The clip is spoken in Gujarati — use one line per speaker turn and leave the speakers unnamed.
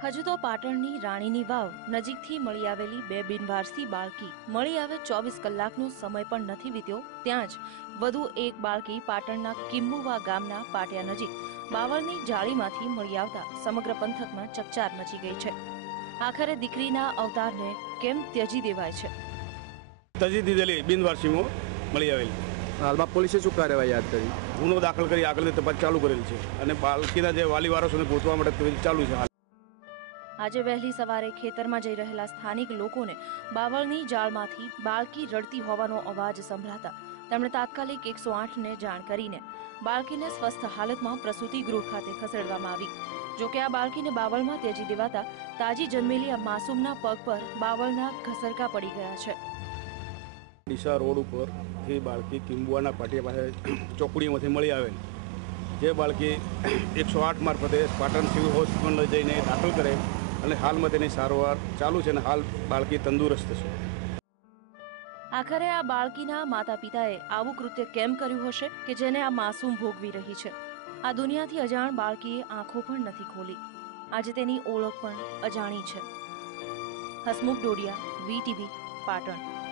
હજુ તો પાટણની રાણીની વાવ નજીકથી મળી આવેલી બે બિનવારસી બાળકી. મળી આવે ચોવીસ કલાકનો સમય પણ નથી વીત્યો ત્યાં જ વધુ એક બાળકી પાટણના કિમ્બુવા ગામના પાટિયા નજીક બાવળની જાળીમાંથી મળી આવતા સમગ્ર પંથકમાં ચકચાર મચી ગઈ છે. આખરે દીકરીના અવતારને કેમ ત્યજી દેવાય છે?
ત્યજી દીધેલી બિનવારસીમાં મળી આવેલી.
હાલમાં પોલીસે શું કાર્યવાહી હાથ કરી
ગુનો દાખલ કરી આગળની તપાસ ચાલુ કરેલ છે અને બાળકીના જે વાલી વારસોને ગોતવા માટે ચાલુ છે
આજે વહેલી સવારે ખેતરમાં જઈ રહેલા સ્થાનિક લોકોને બાવળની જાળમાંથી બાળકી રડતી હોવાનો અવાજ સંભળાતા તેમણે તાત્કાલિક એકસો આઠને જાણ કરીને બાળકીને સ્વસ્થ હાલતમાં પ્રસૂતિ ગૃહ ખાતે ખસેડવામાં આવી. જોકે આ બાળકીને બાવળમાં ત્યજી દેવાતા તાજી જન્મેલી આ માસૂમના પગ પર બાવળના ઘસરકા પડી ગયા છે.
ડીસા રોડ ઉપર એ બાળકી કિંબુઆના પાટિયા પાસે ચોકડીમાંથી મળી આવેલ. જે બાળકી એકસો આઠ મારફતે પાટણ સિવિલ હોસ્પિટલ જઈને દાખલ કરે અને હાલમાં તેની સારવાર ચાલુ છે અને હાલ બાળકી તંદુરસ્ત છે.
આખરે આ બાળકીના માતા પિતાએ આવું કૃત્ય કેમ કર્યું હશે કે જેને આ માસૂમ ભોગવી રહી છે? આ દુનિયાથી અજાણ બાળકીએ આંખો પણ નથી ખોલી. આજે તેની ઓળખ પણ અજાણી છે. હસમુખ ડોડિયા વીટીવી પાટણ.